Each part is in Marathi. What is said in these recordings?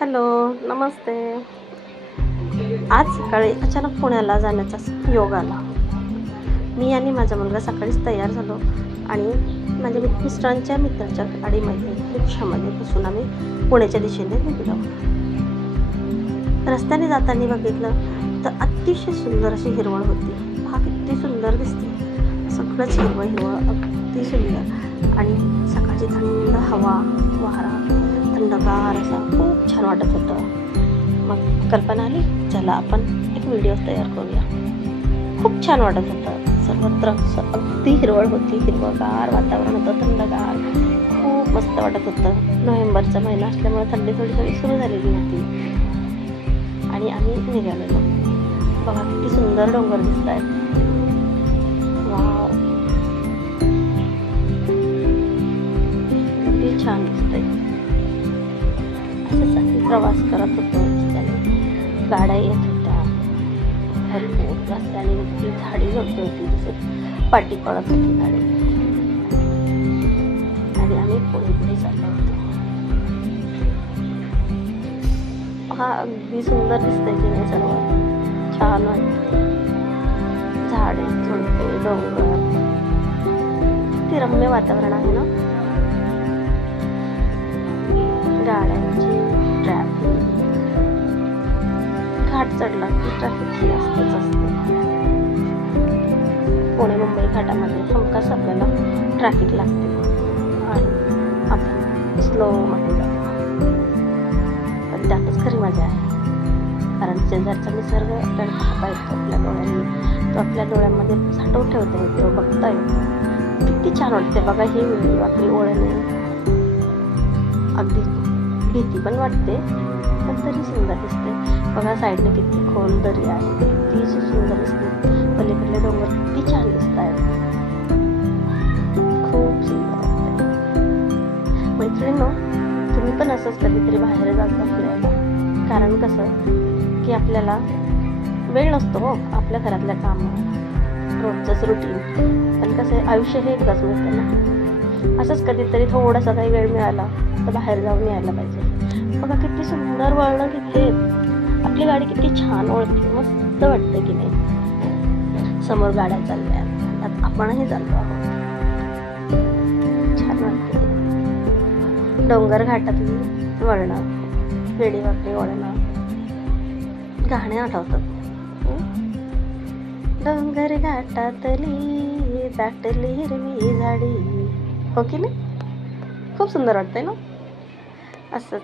हॅलो, नमस्ते. आज सकाळी अचानक पुण्याला जाण्याचा योग आला. मी आणि माझा मुलगा सकाळीच तयार झालो आणि माझ्या मिस्टरांच्या मित्राच्या गाडीमध्ये रिक्षामध्ये बसून आम्ही पुण्याच्या दिशेने निघलो. रस्त्याने जाताना बघितलं तर अतिशय सुंदर अशी हिरवळ होती. पहा किती सुंदर दिसते, सगळंच हिरवं हिरवं, अगदी सुंदर. आणि सकाळची थंड हवा, वारा, थंडगार असा खूप छान वाटत होतं. मग कल्पना आली, चला आपण एक व्हिडिओ तयार करूया. खूप छान वाटत होतं. सर्वत्र अगदी हिरवळ होती, हिरवंगार वातावरण होतं, थंडगार, खूप मस्त वाटत होतं. नोव्हेंबरचा महिना असल्यामुळे थंडी थोडी थोडी सुरू झालेली होती आणि आम्ही निघालेलो. बघा किती सुंदर डोंगर दिसत आहेत. वाव, किती छान दिसतंय. असंच आम्ही प्रवास करत होतो. रस्त्याने गाड्या येत होत्या भरपूर. रस्त्याने इतकी झाडी झुडपी होती, जसं पाटी पडत होती गाडी. आणि आम्ही पुढे पुढे चाललो होतो. हा अगदी सुंदर दिसतंय की नाही, सर्व छान वाटतं. झाडे, झुडपे, डोंगर, किती रम्य वातावरण आहे ना. गाड्यांची ट्रॅफिक, घाट चढला की ट्रॅफिक ही असतंच असते. पुणे मुंबई घाटामध्ये हमखास आपल्याला ट्रॅफिक लागते आणि आपण स्लोमध्ये जातो. पण त्यातच खरी मजा आहे, कारण शेजारचा निसर्ग आपल्याला पाहता येतो आपल्या डोळ्यांनी. तो आपल्या डोळ्यांमध्ये साठवून ठेवता येतो, बघता येतो. किती छान वाटते बघा ही वेळी आपली ओळख. अगदी भीती पण वाटते, पण तरी सुंदर दिसते. बघा साईडने किती खोल दरी आहे, किती सुंदर दिसते. पलीकडले डोंगर किती छान दिसत आहेत, खूप सुंदर वाटते. मैत्रिणींनो, तुम्ही पण असंच कधीतरी बाहेर जाता फिरायला. कारण कसं की आपल्याला वेळ नसतो हो आपल्या घरातल्या कामं, रोजचंच रुटीन. पण कसं आहे, आयुष्य हे एकदाच मिळतं ना. असंच कधीतरी थोडासा काही वेळ मिळाला तर बाहेर जाऊन यायला पाहिजे. बघा किती सुंदर वळणं तिथे. आपली गाडी किती छान ओळखते, मस्त वाटतं की नाही. समोर गाड्या चालल्या, त्यात आपणही चाललो आहोत. छान वाटते. डोंगर घाटातली वळणं, वेडीवाकडी वळणं, गाणे आठवतात. डोंगर घाटातली दाटली हिरवी झाडी, हो की नाही. खूप सुंदर वाटतंय ना. असंच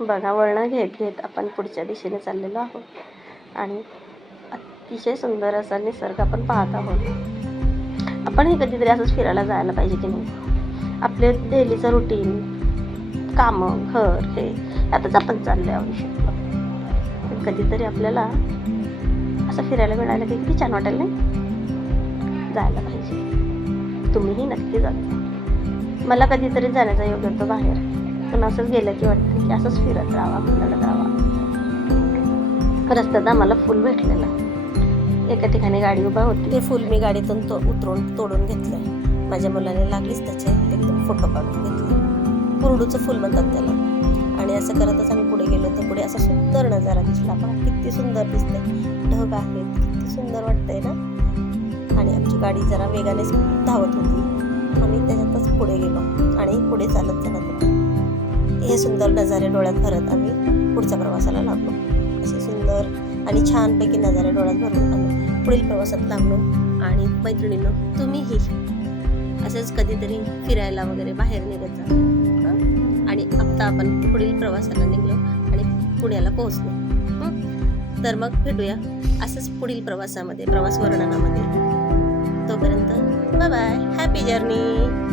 बघा वळणं घेत घेत आपण पुढच्या दिशेने चाललेलो आहोत आणि अतिशय सुंदर असा निसर्ग आपण पाहत आहोत. आपणही कधीतरी असंच फिरायला जायला पाहिजे की नाही. आपले डेलीचं रुटीन, कामं, घर, हे यातच आपण चाललो आयुष्यात. कधीतरी आपल्याला असं फिरायला मिळालं की किती छान वाटेल नाही. जायला पाहिजे. तुम्हीही नक्की जाता. मला कधीतरी जाण्याचा योग येतो बाहेर, पण असंच गेलं की वाटतं की असंच फिरत राहावा, फिरत राहावा. रस्त्यात आम्हाला फुल भेटलेलं. एका ठिकाणी गाडी उभा होती, ते फुल मी गाडीतून उतरून तोडून घेतलंय. माझ्या मुलाने लागलीच त्याचे एकदम फोटो काढून घेतले. कुरडूचं फुल म्हणतात त्याला. आणि असं करतच आम्ही पुढे गेलो तर पुढे असा सुंदर नजारा दिसला. पण किती सुंदर दिसते, ढग आहेत, किती सुंदर वाटतंय ना. आणि आमची गाडी जरा वेगानेच धावत होती. आम्ही त्याच्यातच पुढे गेलो आणि पुढे चालत होतो. हे सुंदर नजारे डोळ्यात भरत आम्ही पुढच्या प्रवासाला लागलो. असे सुंदर आणि छानपैकी नजारे डोळ्यात भरून आम्ही पुढील प्रवासात लागलो. आणि मैत्रिणींनो, तुम्हीही असंच कधीतरी फिरायला वगैरे बाहेर निघत जा. आणि आता आपण पुढील प्रवासाला निघलो आणि पुण्याला पोहोचलो. तर मग भेटूया असंच पुढील प्रवासामध्ये, प्रवास वर्णनामध्ये. तोपर्यंत बाय बाय, हॅपी जर्नी.